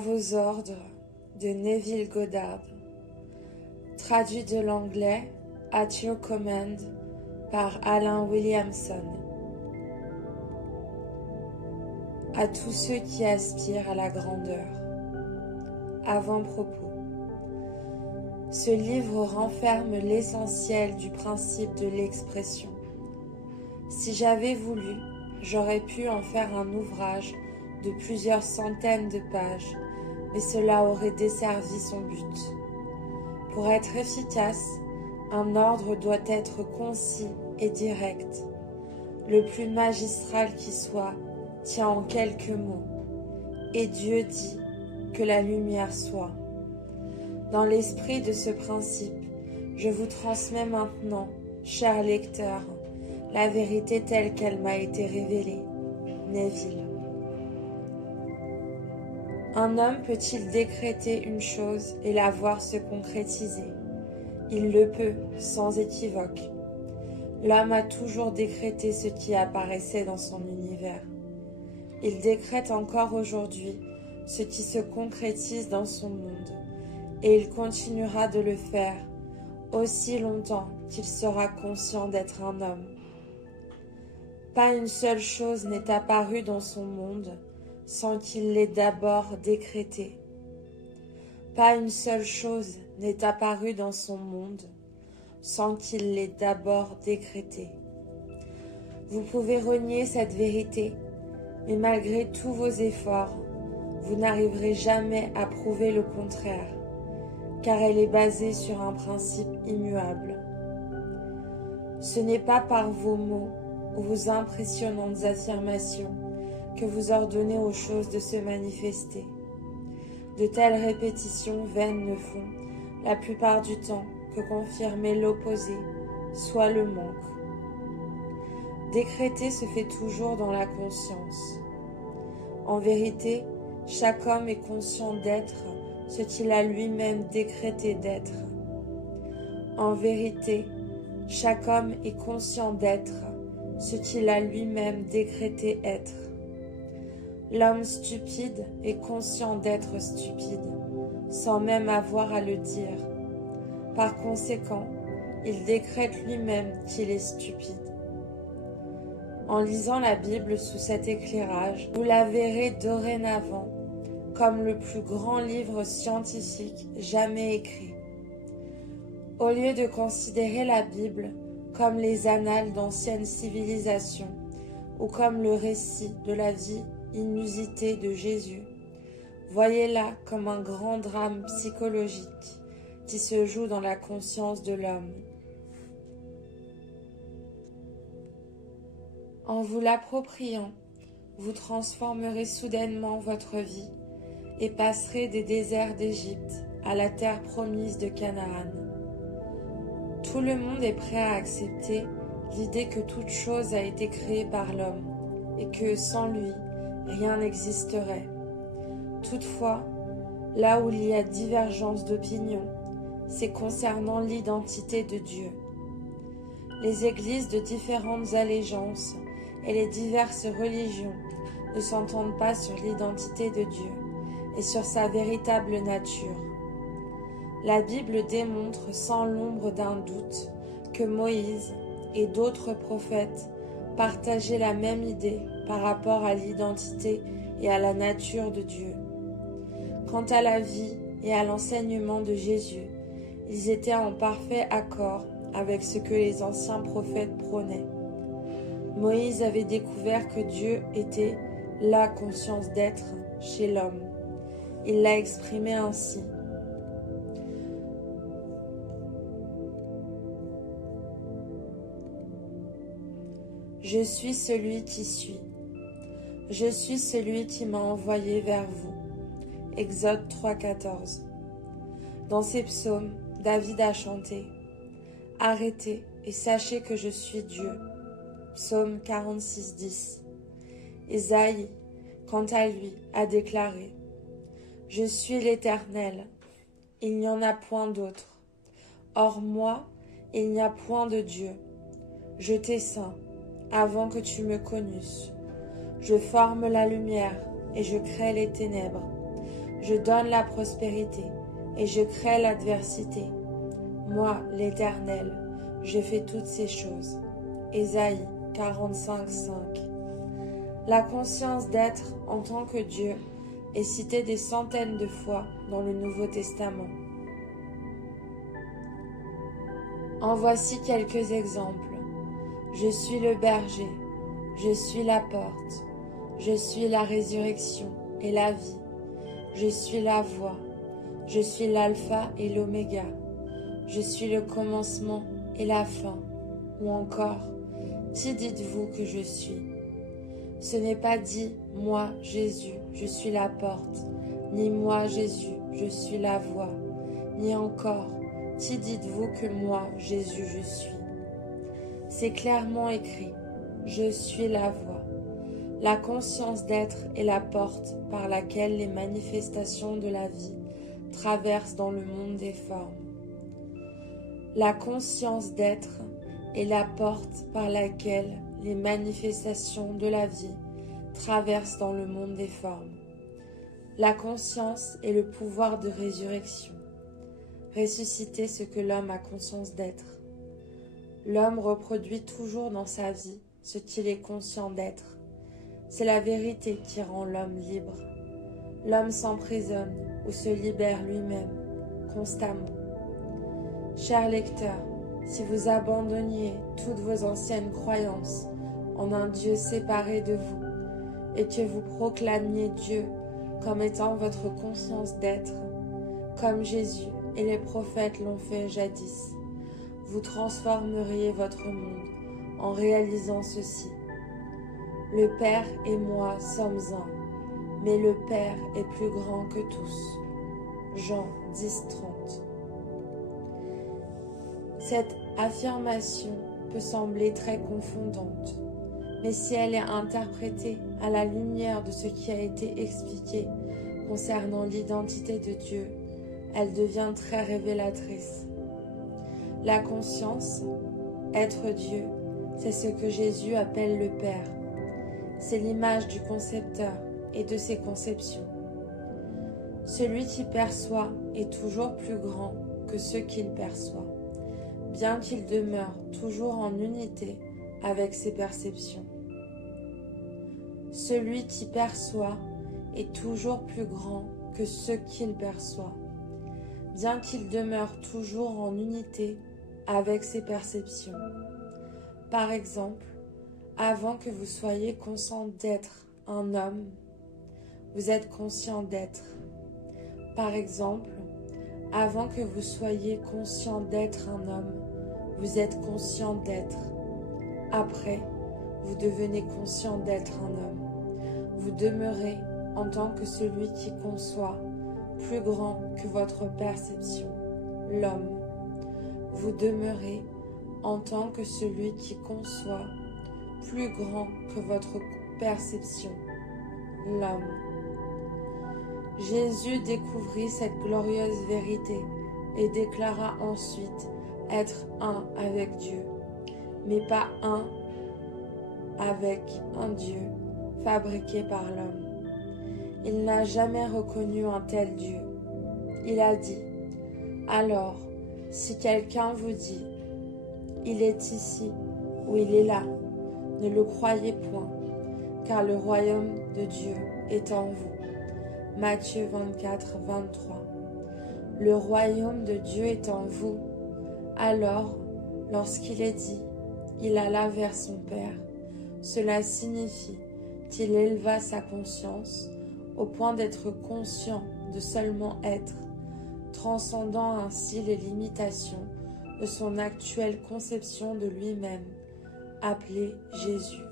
vos ordres de Neville Goddard. Traduit de l'anglais At Your Command par Alan Williamson. À tous ceux qui aspirent à la grandeur. Avant-propos. Ce livre renferme l'essentiel du principe de l'expression. Si j'avais voulu, j'aurais pu en faire un ouvrage de plusieurs centaines de pages, mais cela aurait desservi son but. Pour être efficace, un ordre doit être concis et direct. Le plus magistral qui soit tient en quelques mots. Et Dieu dit que la lumière soit. Dans l'esprit de ce principe, je vous transmets maintenant, chers lecteurs, la vérité telle qu'elle m'a été révélée. Neville. Un homme peut-il décréter une chose et la voir se concrétiser? Il le peut, sans équivoque. L'homme a toujours décrété ce qui apparaissait dans son univers. Il décrète encore aujourd'hui ce qui se concrétise dans son monde, et il continuera de le faire aussi longtemps qu'il sera conscient d'être un homme. Pas une seule chose n'est apparue dans son monde sans qu'il l'ait d'abord décrété. Pas une seule chose n'est apparue dans son monde sans qu'il l'ait d'abord décrété. Vous pouvez renier cette vérité, mais malgré tous vos efforts, vous n'arriverez jamais à prouver le contraire, car elle est basée sur un principe immuable. Ce n'est pas par vos mots ou vos impressionnantes affirmations que vous ordonnez aux choses de se manifester. De telles répétitions vaines ne font, la plupart du temps, que confirmer l'opposé, soit le manque. Décréter se fait toujours dans la conscience. En vérité, chaque homme est conscient d'être ce qu'il a lui-même décrété d'être. En vérité, chaque homme est conscient d'être ce qu'il a lui-même décrété être. L'homme stupide est conscient d'être stupide, sans même avoir à le dire. Par conséquent, il décrète lui-même qu'il est stupide. En lisant la Bible sous cet éclairage, vous la verrez dorénavant comme le plus grand livre scientifique jamais écrit. Au lieu de considérer la Bible comme les annales d'anciennes civilisations ou comme le récit de la vie inusitée de Jésus, voyez-la comme un grand drame psychologique qui se joue dans la conscience de l'homme. En vous l'appropriant, vous transformerez soudainement votre vie et passerez des déserts d'Égypte à la terre promise de Canaan. Tout le monde est prêt à accepter l'idée que toute chose a été créée par l'homme et que sans lui, rien n'existerait. Toutefois, là où il y a divergence d'opinion, c'est concernant l'identité de Dieu. Les églises de différentes allégeances et les diverses religions ne s'entendent pas sur l'identité de Dieu et sur sa véritable nature. La Bible démontre sans l'ombre d'un doute que Moïse et d'autres prophètes partageaient la même idée par rapport à l'identité et à la nature de Dieu. Quant à la vie et à l'enseignement de Jésus, ils étaient en parfait accord avec ce que les anciens prophètes prônaient. Moïse avait découvert que Dieu était la conscience d'être chez l'homme. Il l'a exprimé ainsi. Je suis celui qui suis. Je suis celui qui m'a envoyé vers vous. Exode 3,14. Dans ces psaumes, David a chanté « Arrêtez et sachez que je suis Dieu ». Psaume 46,10. Ésaïe, quant à lui, a déclaré « Je suis l'Éternel, il n'y en a point d'autre. Or moi, il n'y a point de Dieu. Je t'essaim, avant que tu me connusses. Je forme la lumière et je crée les ténèbres. Je donne la prospérité et je crée l'adversité. Moi, l'Éternel, je fais toutes ces choses. Ésaïe 45:5. La conscience d'être en tant que Dieu est citée des centaines de fois dans le Nouveau Testament. En voici quelques exemples. Je suis le berger, je suis la porte, je suis la résurrection et la vie, je suis la voie, je suis l'alpha et l'oméga, je suis le commencement et la fin, ou encore, qui dites-vous que je suis? Ce n'est pas dit, moi, Jésus, je suis la porte, ni moi, Jésus, je suis la voie, ni encore, qui dites-vous que moi, Jésus, je suis? C'est clairement écrit, je suis la voie. La conscience d'être est la porte par laquelle les manifestations de la vie traversent dans le monde des formes. La conscience d'être est la porte par laquelle les manifestations de la vie traversent dans le monde des formes. La conscience est le pouvoir de résurrection. Ressusciter ce que l'homme a conscience d'être. L'homme reproduit toujours dans sa vie ce qu'il est conscient d'être. C'est la vérité qui rend l'homme libre. L'homme s'emprisonne ou se libère lui-même, constamment. Chers lecteurs, si vous abandonniez toutes vos anciennes croyances en un Dieu séparé de vous et que vous proclamiez Dieu comme étant votre conscience d'être, comme Jésus et les prophètes l'ont fait jadis, vous transformeriez votre monde en réalisant ceci. Le Père et moi sommes un, mais le Père est plus grand que tous. Jean 10:30. Cette affirmation peut sembler très confondante, mais si elle est interprétée à la lumière de ce qui a été expliqué concernant l'identité de Dieu, elle devient très révélatrice. La conscience, être Dieu, c'est ce que Jésus appelle le Père. C'est l'image du concepteur et de ses conceptions. Celui qui perçoit est toujours plus grand que ce qu'il perçoit, bien qu'il demeure toujours en unité avec ses perceptions. Celui qui perçoit est toujours plus grand que ce qu'il perçoit, bien qu'il demeure toujours en unité avec ses perceptions. Par exemple, avant que vous soyez conscient d'être un homme, vous êtes conscient d'être. Par exemple, avant que vous soyez conscient d'être un homme, vous êtes conscient d'être. Après, vous devenez conscient d'être un homme. Vous demeurez en tant que celui qui conçoit, plus grand que votre perception, l'homme. Vous demeurez en tant que celui qui conçoit, plus grand que votre perception, l'homme. Jésus découvrit cette glorieuse vérité et déclara ensuite être un avec Dieu, mais pas un avec un Dieu fabriqué par l'homme. Il n'a jamais reconnu un tel Dieu. Il a dit, alors, si quelqu'un vous dit, il est ici ou il est là, ne le croyez point, car le royaume de Dieu est en vous. Matthieu 24:23. Le royaume de Dieu est en vous. Alors, lorsqu'il est dit, il alla vers son Père, cela signifie qu'il éleva sa conscience au point d'être conscient de seulement être, transcendant ainsi les limitations de son actuelle conception de lui-même, appelée Jésus.